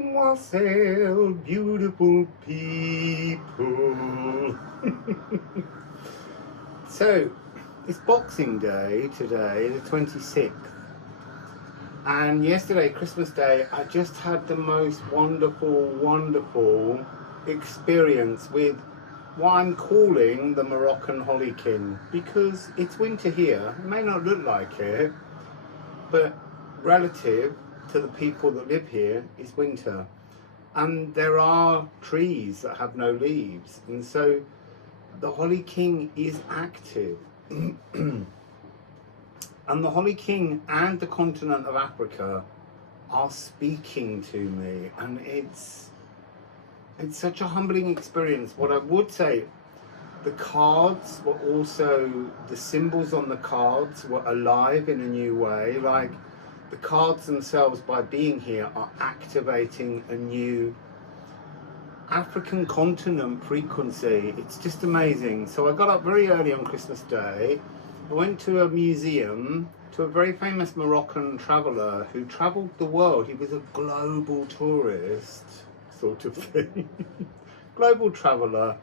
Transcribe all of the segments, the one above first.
Wassail, beautiful people. So, it's Boxing Day today, the 26th. And yesterday, Christmas Day, I just had the most wonderful experience with what I'm calling the Moroccan Hollykin, because it's winter here. It may not look like it, but relative to the people that live here, it's winter. And there are trees that have no leaves. And so the Holly King is active. And the Holly King and the continent of Africa are speaking to me. And it's such a humbling experience. What I would say, the cards were also, the symbols on the cards were alive in a new way. Like the cards themselves, by being here, are activating a new African continent frequency. It's just amazing. So I got up very early on Christmas Day. I went to a museum, to a very famous Moroccan traveller who travelled the world. He was a global tourist, sort of thing. Global traveller.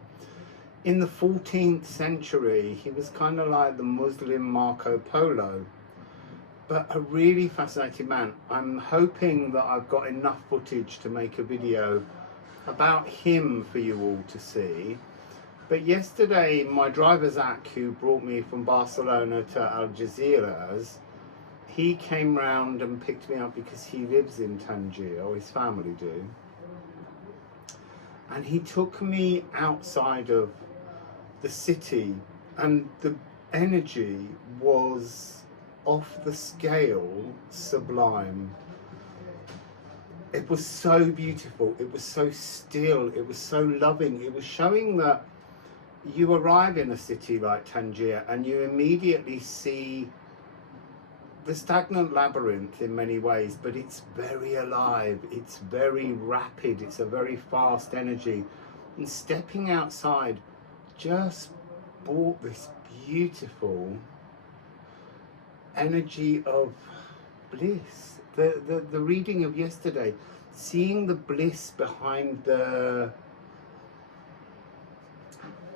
In the 14th century, he was kind of like the Muslim Marco Polo. But a really fascinating man. I'm hoping that I've got enough footage to make a video about him for you all to see. But yesterday, my driver Zach, who brought me from Barcelona to Algeciras, he came round and picked me up because he lives in Tangier, or his family do. And he took me outside of the city, and the energy was off the scale sublime. It was so beautiful, it was so still, it was so loving. It was showing that you arrive in a city like Tangier and you immediately see the stagnant labyrinth in many ways, but it's very alive, it's very rapid, it's a very fast energy. And stepping outside just brought this beautiful energy of bliss. The reading of yesterday, seeing the bliss behind the,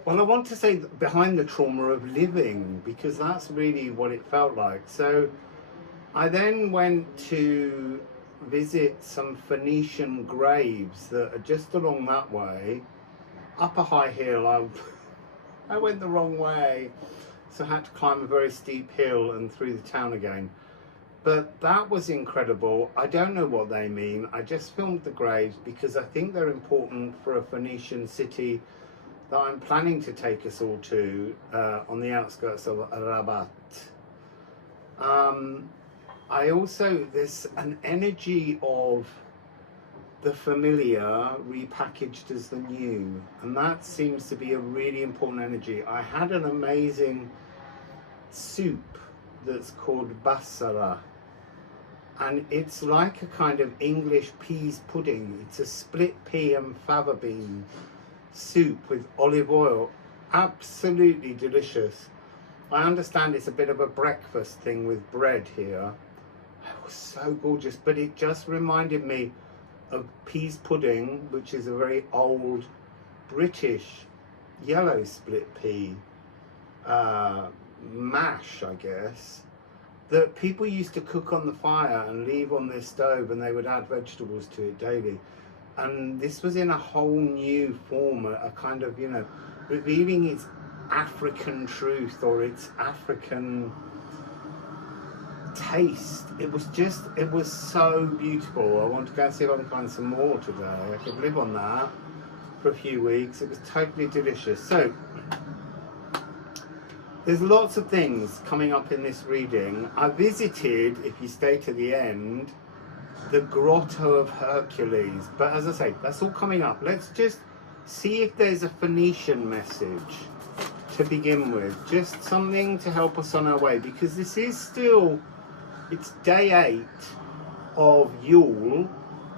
well, I want to say behind the trauma of living, because that's really what it felt like. So I then went to visit some Phoenician graves that are just along that way, up a high hill. I went the wrong way, so I had to climb a very steep hill and through the town again. But that was incredible. I don't know what they mean. I just filmed the graves because I think they're important for a Phoenician city that I'm planning to take us all to on the outskirts of Rabat. I also, there's an energy of the familiar repackaged as the new, and that seems to be a really important energy. I had an amazing soup that's called basara, and it's like a kind of English peas pudding. It's a split pea and fava bean soup with olive oil. Absolutely delicious. I understand it's a bit of a breakfast thing with bread here. It was so gorgeous, but it just reminded me of peas pudding, which is a very old British yellow split pea mash, I guess, that people used to cook on the fire and leave on their stove, and they would add vegetables to it daily. And this was in a whole new form, a kind of, you know, revealing its African truth or its African taste. It was so beautiful. I want to go and see if I can find some more today. I could live on that for a few weeks. It was totally delicious. So there's lots of things coming up in this reading. I visited, if you stay to the end, the Grotto of Hercules. But as I say, that's all coming up. Let's just see if there's a Phoenician message to begin with. Just something to help us on our way, because this is still, it's day 8 of Yule,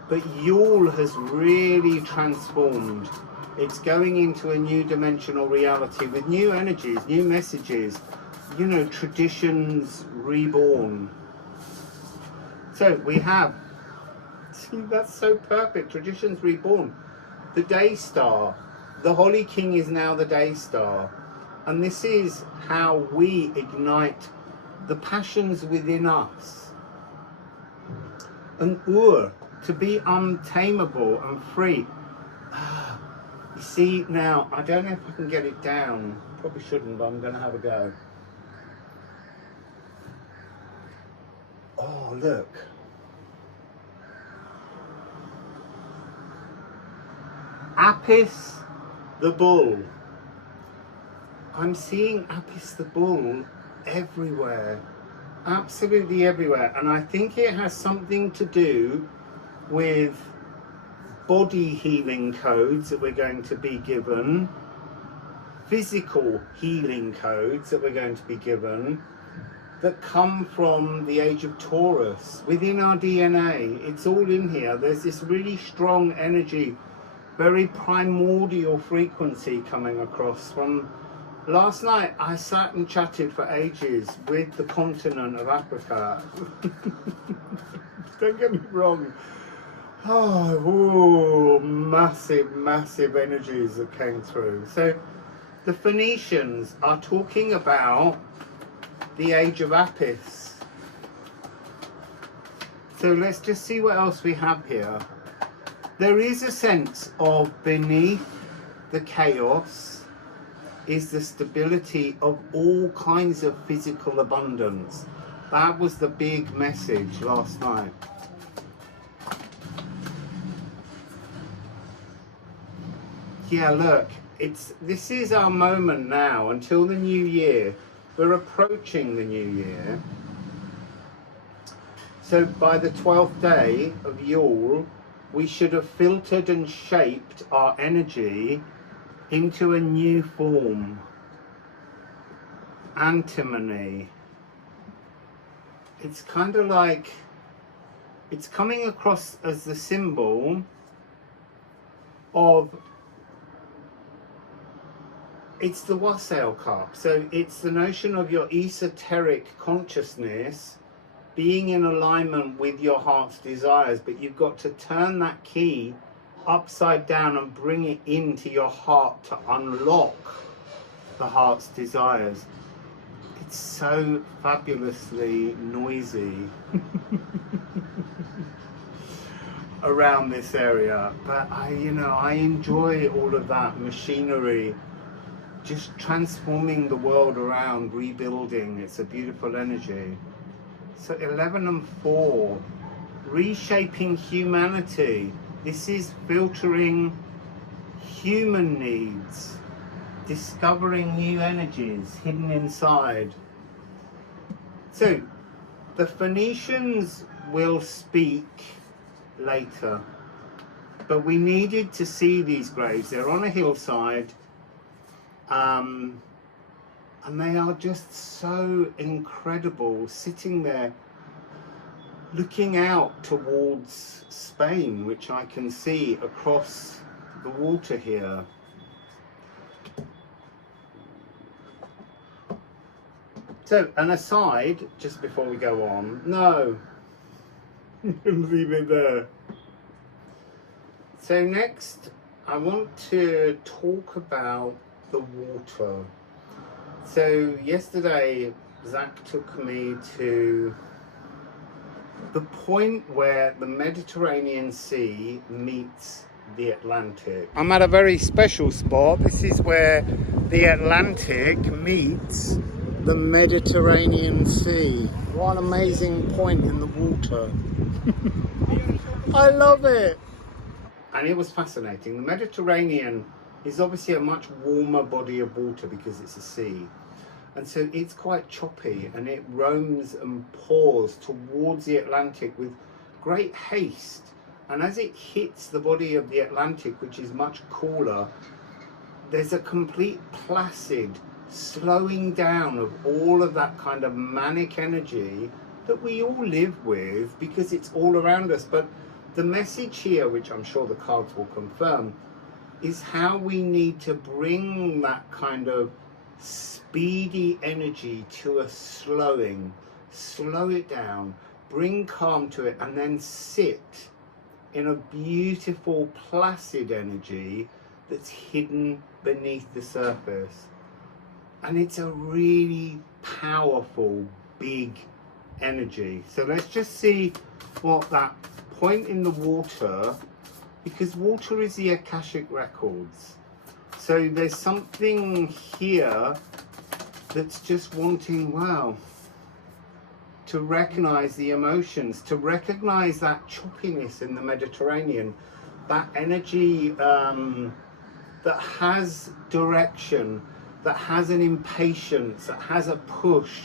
but Yule has really transformed. It's going into a new dimensional reality with new energies, new messages, you know, traditions reborn. So we have See, that's so perfect. Traditions reborn. The day star. The Holy King is now the day star. And this is how we ignite the passions within us. And to be untamable and free. You see, now, I don't know if I can get it down. Probably shouldn't, but I'm going to have a go. Oh, look. Apis the bull. I'm seeing Apis the bull everywhere. Absolutely everywhere. And I think it has something to do with body healing codes that we're going to be given, physical healing codes that we're going to be given, that come from the age of Taurus. Within our DNA, it's all in here. There's this really strong energy, very primordial frequency coming across from last night. I sat and chatted for ages with the continent of Africa. Don't get me wrong. Oh, massive, massive energies that came through. So the Phoenicians are talking about the age of Apis. So let's just see what else we have here. There is a sense of beneath the chaos is the stability of all kinds of physical abundance. That was the big message last night. Yeah, look, this is our moment now until the new year. We're approaching the new year. So by the 12th day of Yule, we should have filtered and shaped our energy into a new form. Antimony. It's kind of like, it's coming across as the symbol of, it's the Wassail cup. So it's the notion of your esoteric consciousness being in alignment with your heart's desires, but you've got to turn that key upside down and bring it into your heart to unlock the heart's desires. It's so fabulously noisy around this area, but I enjoy all of that machinery, just transforming the world around, rebuilding. It's a beautiful energy. So 11 and 4, reshaping humanity. This is filtering human needs, discovering new energies hidden inside. So the Phoenicians will speak later, but we needed to see these graves. They're on a hillside, and they are just so incredible, sitting there looking out towards Spain, which I can see across the water here. So, an aside, just before we go on, no, leave it there. So next, I want to talk about the water. So yesterday, Zach took me to the point where the Mediterranean Sea meets the Atlantic. I'm at a very special spot. This is where the Atlantic meets the Mediterranean Sea. What an amazing point in the water. I love it. And it was fascinating. The Mediterranean is obviously a much warmer body of water because it's a sea. And so it's quite choppy, and it roams and pours towards the Atlantic with great haste. And as it hits the body of the Atlantic, which is much cooler, there's a complete placid slowing down of all of that kind of manic energy that we all live with because it's all around us. But the message here, which I'm sure the cards will confirm, is how we need to bring that kind of speedy energy to a slowing, slow it down, bring calm to it, and then sit in a beautiful, placid energy that's hidden beneath the surface. And it's a really powerful, big energy. So let's just see what that point in the water, because water is the Akashic records. So there's something here that's just wanting, wow, to recognize the emotions, to recognize that choppiness in the Mediterranean, that energy that has direction, that has an impatience, that has a push,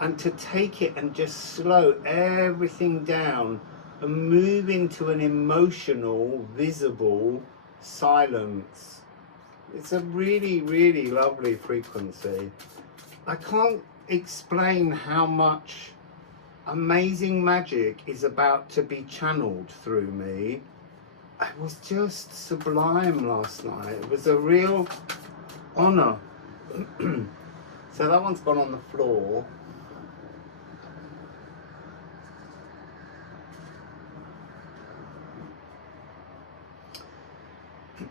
and to take it and just slow everything down and move into an emotional, visible silence. It's a really, really lovely frequency. I can't explain how much amazing magic is about to be channeled through me. It was just sublime last night. It was a real honor. So that one's gone on the floor.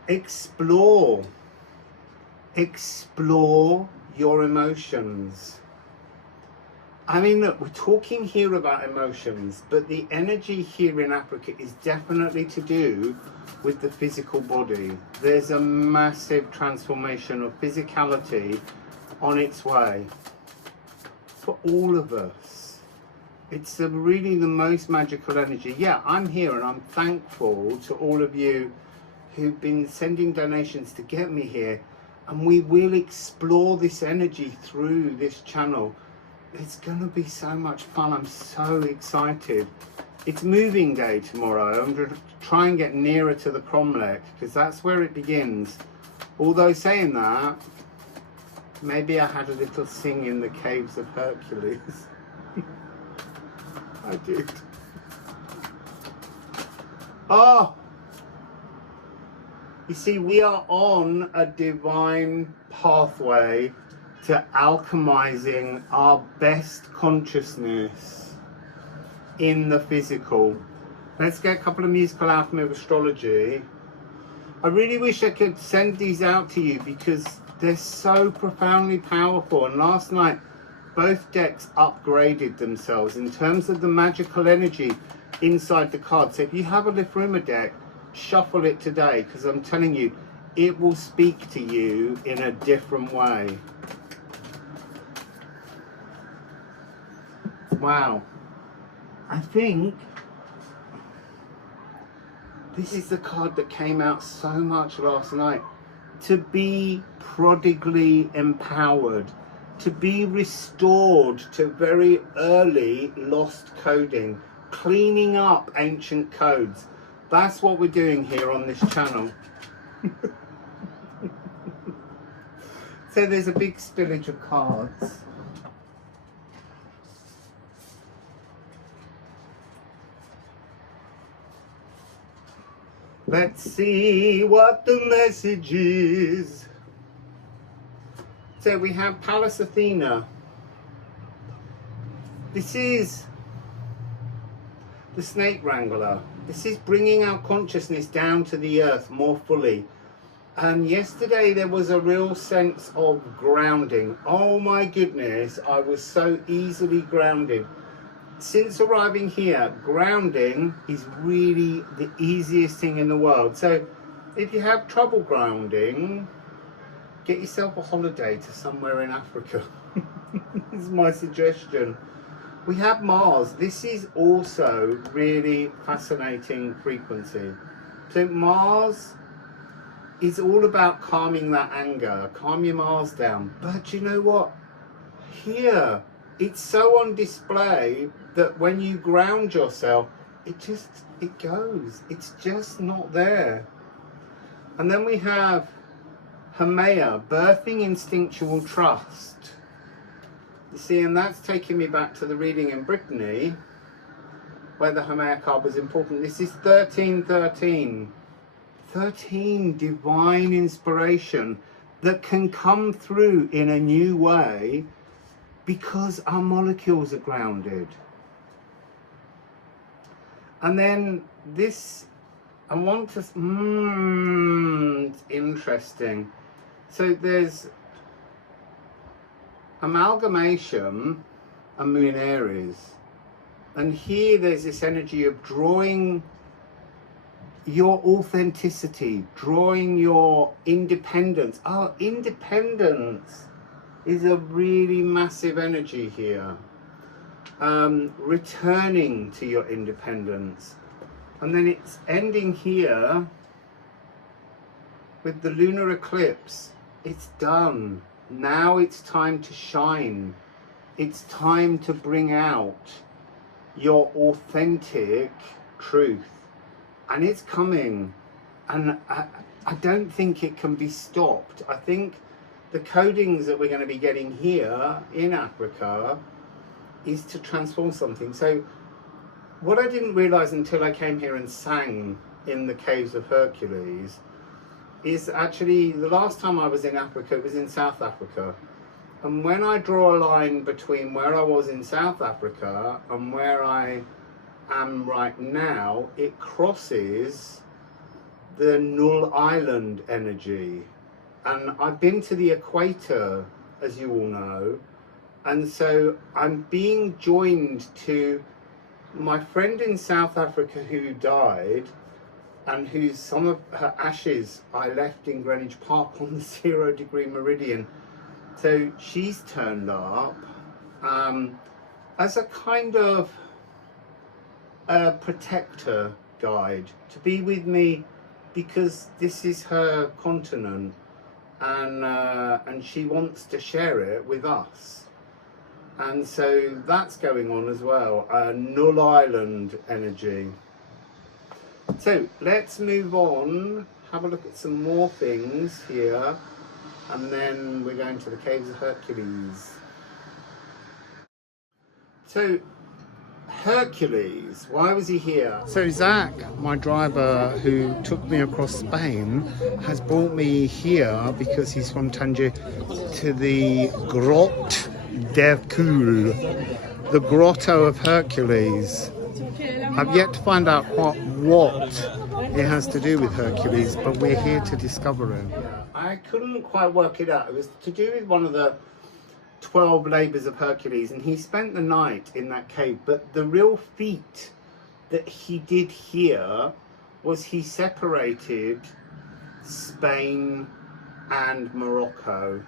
Explore your emotions. I mean, look, we're talking here about emotions, but the energy here in Africa is definitely to do with the physical body. There's a massive transformation of physicality on its way for all of us. It's really the most magical energy. Yeah, I'm here and I'm thankful to all of you who've been sending donations to get me here, and we will explore this energy through this channel. It's going to be so much fun. I'm so excited. It's moving day tomorrow. I'm going to try and get nearer to the cromlech because that's where it begins. Although saying that, maybe I had a little sing in the caves of Hercules. I did. Oh! You see, we are on a divine pathway to alchemizing our best consciousness in the physical. Let's get a couple of musical Alchemy of Astrology. I really wish I could send these out to you because they're so profoundly powerful. And last night, both decks upgraded themselves in terms of the magical energy inside the cards. So if you have a Liffruma deck, shuffle it today, because I'm telling you, it will speak to you in a different way. Wow. I think this is the card that came out so much last night. To be prodigally empowered, to be restored to very early lost coding, cleaning up ancient codes. That's what we're doing here on this channel. So there's a big spillage of cards. Let's see what the message is. So we have Pallas Athena. This is the snake wrangler. This is bringing our consciousness down to the earth more fully. And yesterday there was a real sense of grounding. Oh my goodness, I was so easily grounded. Since arriving here, grounding is really the easiest thing in the world. So if you have trouble grounding, get yourself a holiday to somewhere in Africa. This is my suggestion. We have Mars. This is also really fascinating frequency. So Mars is all about calming that anger, calm your Mars down. But you know what? Here, it's so on display that when you ground yourself, it goes. It's just not there. And then we have Haumea, birthing instinctual trust. You see, and that's taking me back to the reading in Brittany, where the Haumea card was important. This is 1313. 13, divine inspiration that can come through in a new way because our molecules are grounded. And then this I want to, it's interesting. So there's amalgamation and Moon Aries. And here there's this energy of drawing your authenticity, drawing your independence. Oh, independence is a really massive energy here. Returning to your independence. And then it's ending here with the lunar eclipse. It's done. Now it's time to shine. It's time to bring out your authentic truth. And it's coming. And I don't think it can be stopped. I think the codings that we're going to be getting here in Africa is to transform something. So what I didn't realize until I came here and sang in the Caves of Hercules is actually the last time I was in Africa, it was in South Africa. And when I draw a line between where I was in South Africa and where I am right now, it crosses the Null Island energy. And I've been to the equator, as you all know, and so I'm being joined to my friend in South Africa who died, and whose some of her ashes I left in Greenwich Park on the 0 degree meridian. So she's turned up as a kind of a protector guide to be with me, because this is her continent, and she wants to share it with us. And so that's going on as well, Null Island energy. So let's move on, have a look at some more things here, and then we're going to the Caves of Hercules. So Hercules, why was he here? So Zach, my driver who took me across Spain, has brought me here because he's from Tangier to the Grotte d'Hercule, the Grotto of Hercules. I've yet to find out what it has to do with Hercules, but we're here to discover it. I couldn't quite work it out. It was to do with one of the 12 labours of Hercules, and he spent the night in that cave. But the real feat that he did here was he separated Spain and Morocco.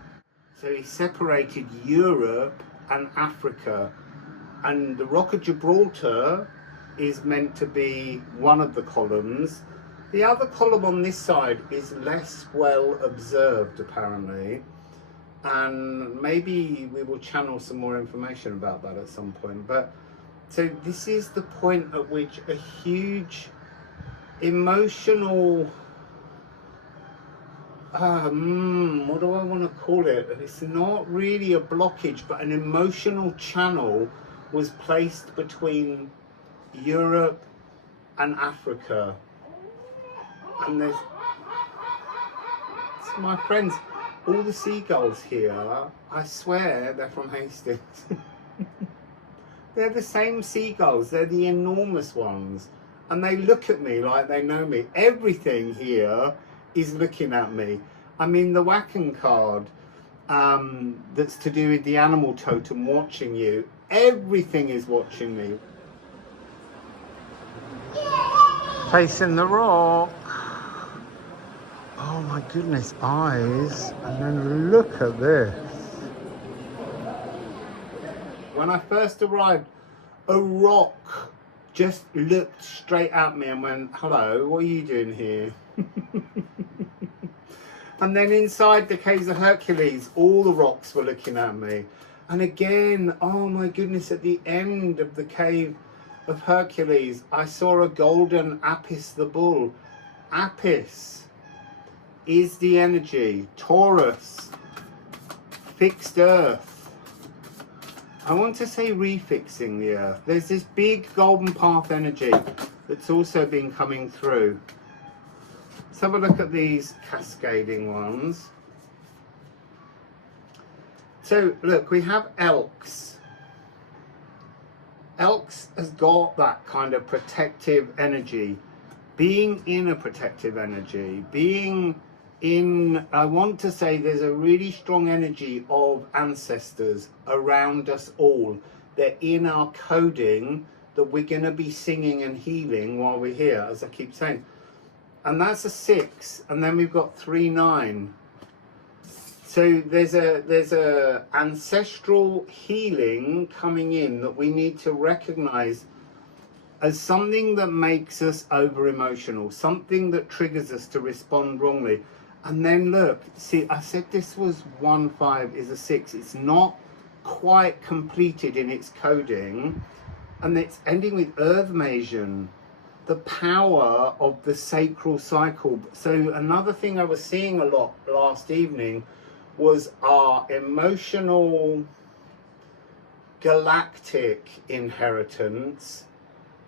So he separated Europe and Africa, and the Rock of Gibraltar is meant to be one of the columns. The other column on this side is less well observed, apparently, and maybe we will channel some more information about that at some point. But so this is the point at which a huge emotional what do I want to call it? It's not really a blockage, but an emotional channel was placed between Europe and Africa. And there's, my friends, all the seagulls here, I swear they're from Hastings. They're the same seagulls, they're the enormous ones. And they look at me like they know me. Everything here is looking at me. I mean, the Wacken card that's to do with the animal totem watching you, everything is watching me. Facing the rock. Oh my goodness, eyes. And then look at this. When I first arrived, a rock just looked straight at me and went, hello, what are you doing here? And then inside the Caves of Hercules, all the rocks were looking at me. And again, oh my goodness, at the end of the Cave of Hercules, I saw a golden Apis the bull. Apis is the energy. Taurus, fixed earth. I want to say refixing the earth. There's this big golden path energy that's also been coming through. Let's have a look at these cascading ones. So look, we have Elks. Elks has got that kind of protective energy. being in a protective energy, being in, I want to say there's a really strong energy of ancestors around us all. They're in our coding that we're going to be singing and healing while we're here, as I keep saying. And that's a 6, and then we've got 3, 9. So there's a ancestral healing coming in that we need to recognize as something that makes us over emotional, something that triggers us to respond wrongly. And then look, see, I said this was 1, 5 is a 6. It's not quite completed in its coding, and it's ending with Earthmasian, the power of the sacral cycle. So another thing I was seeing a lot last evening was our emotional galactic inheritance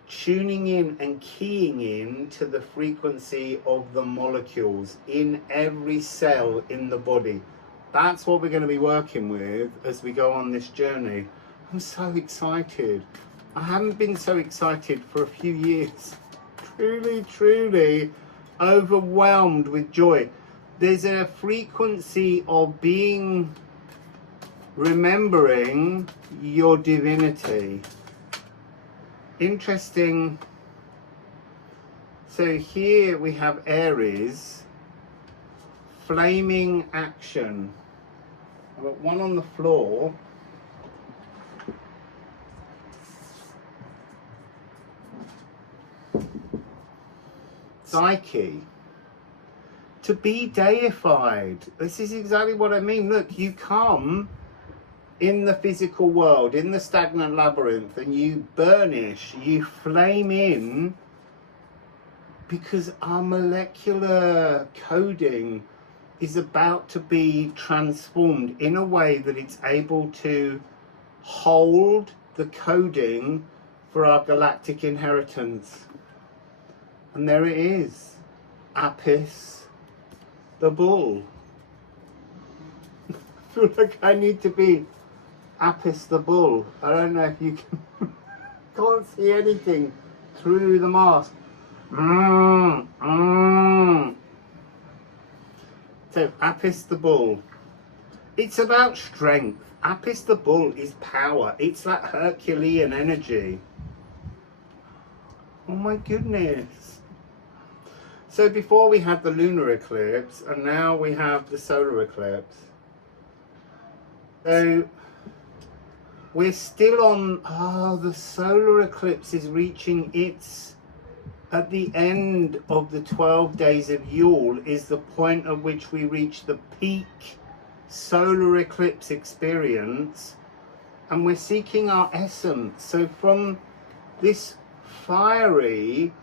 tuning in and keying in to the frequency of the molecules in every cell in the body. That's what we're going to be working with as we go on this journey. I'm so excited. I haven't been so excited for a few years. Truly overwhelmed with joy. There's a frequency of remembering your divinity. Interesting. So here we have Aries, flaming action. I've got one on the floor. Psyche, to be deified. This is exactly what I mean. Look, you come in the physical world, in the stagnant labyrinth, and you burnish, you flame in, because our molecular coding is about to be transformed in a way that it's able to hold the coding for our galactic inheritance. And there it is, Apis, the bull. I feel like I need to be Apis the bull. I don't know if you can, can't see anything through the mask. So Apis the bull. It's about strength. Apis the bull is power. It's that Herculean energy. Oh my goodness. So before we had the lunar eclipse, and now we have the solar eclipse. So we're still on, the solar eclipse is reaching its, at the end of the 12 days of Yule is the point at which we reach the peak solar eclipse experience, and we're seeking our essence. So from this fiery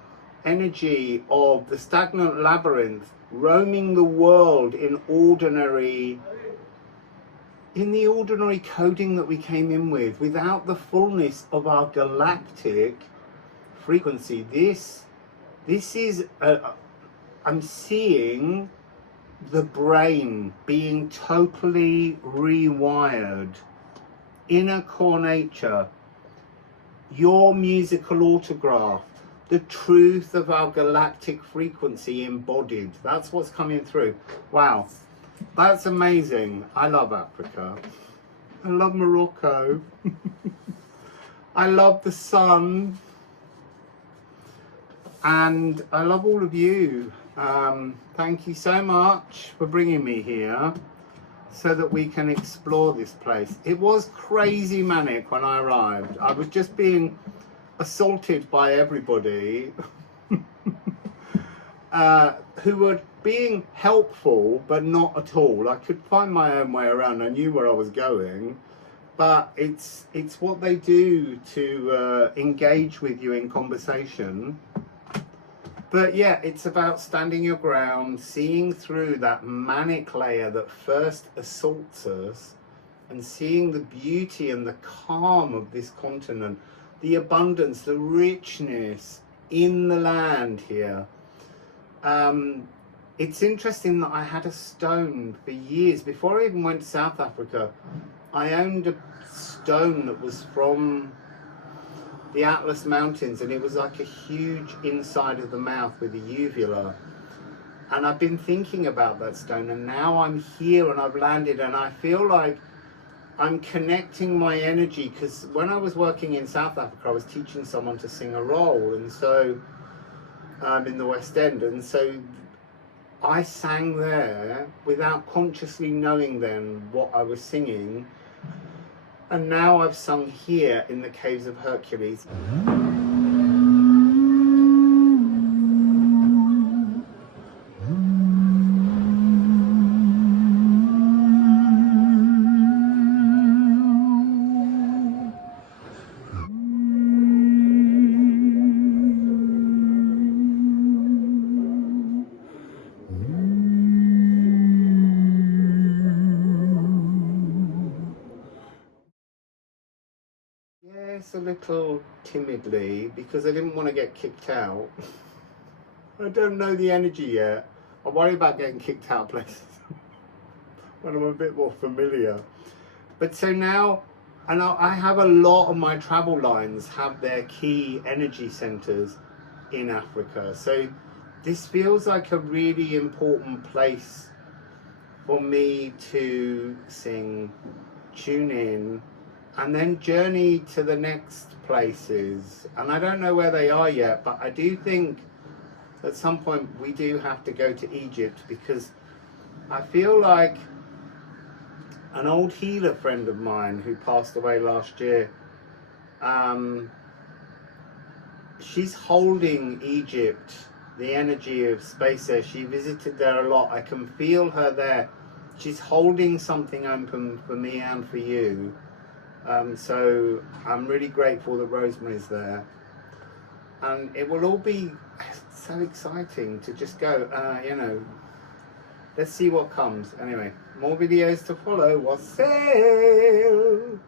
energy of the stagnant labyrinth, roaming the world in the ordinary coding that we came in with, without the fullness of our galactic frequency. This is, I'm seeing the brain being totally rewired. Inner core nature, your musical autograph, the truth of our galactic frequency embodied. That's what's coming through. Wow, that's amazing. I love Africa. I love Morocco. I love the sun. And I love all of you. Thank you so much for bringing me here so that we can explore this place. It was crazy manic when I arrived. I was just being assaulted by everybody who were being helpful, but not at all. I could find my own way around. I knew where I was going, but it's what they do to engage with you in conversation. But yeah, it's about standing your ground, seeing through that manic layer that first assaults us, and seeing the beauty and the calm of this continent, the abundance, the richness in the land here. It's interesting that I had a stone for years. Before I even went to South Africa, I owned a stone that was from the Atlas Mountains, and it was like a huge inside of the mouth with a uvula. And I've been thinking about that stone, and now I'm here and I've landed, and I feel like I'm connecting my energy, because when I was working in South Africa, I was teaching someone to sing a role, and so in the West End, and so I sang there without consciously knowing then what I was singing. And now I've sung here in the Caves of Hercules. Yes, a little timidly, because I didn't want to get kicked out. I don't know the energy yet. I worry about getting kicked out of places when I'm a bit more familiar. But so now, and I have a lot of my travel lines have their key energy centers in Africa. So this feels like a really important place for me to sing, tune in, and then journey to the next places. And I don't know where they are yet, but I do think at some point we do have to go to Egypt, because I feel like an old healer friend of mine who passed away last year, she's holding Egypt, the energy of space there. She visited there a lot. I can feel her there. She's holding something open for me and for you. So I'm really grateful that Rosemary's there, and it will all be so exciting to just go, you know, let's see what comes. Anyway, more videos to follow. Wassail!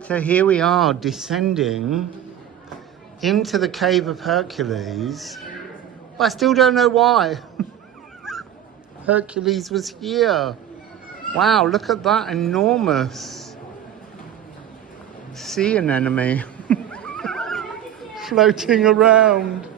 So here we are descending into the Cave of Hercules. I still don't know why. Hercules was here. Wow, look at that enormous sea anemone floating around.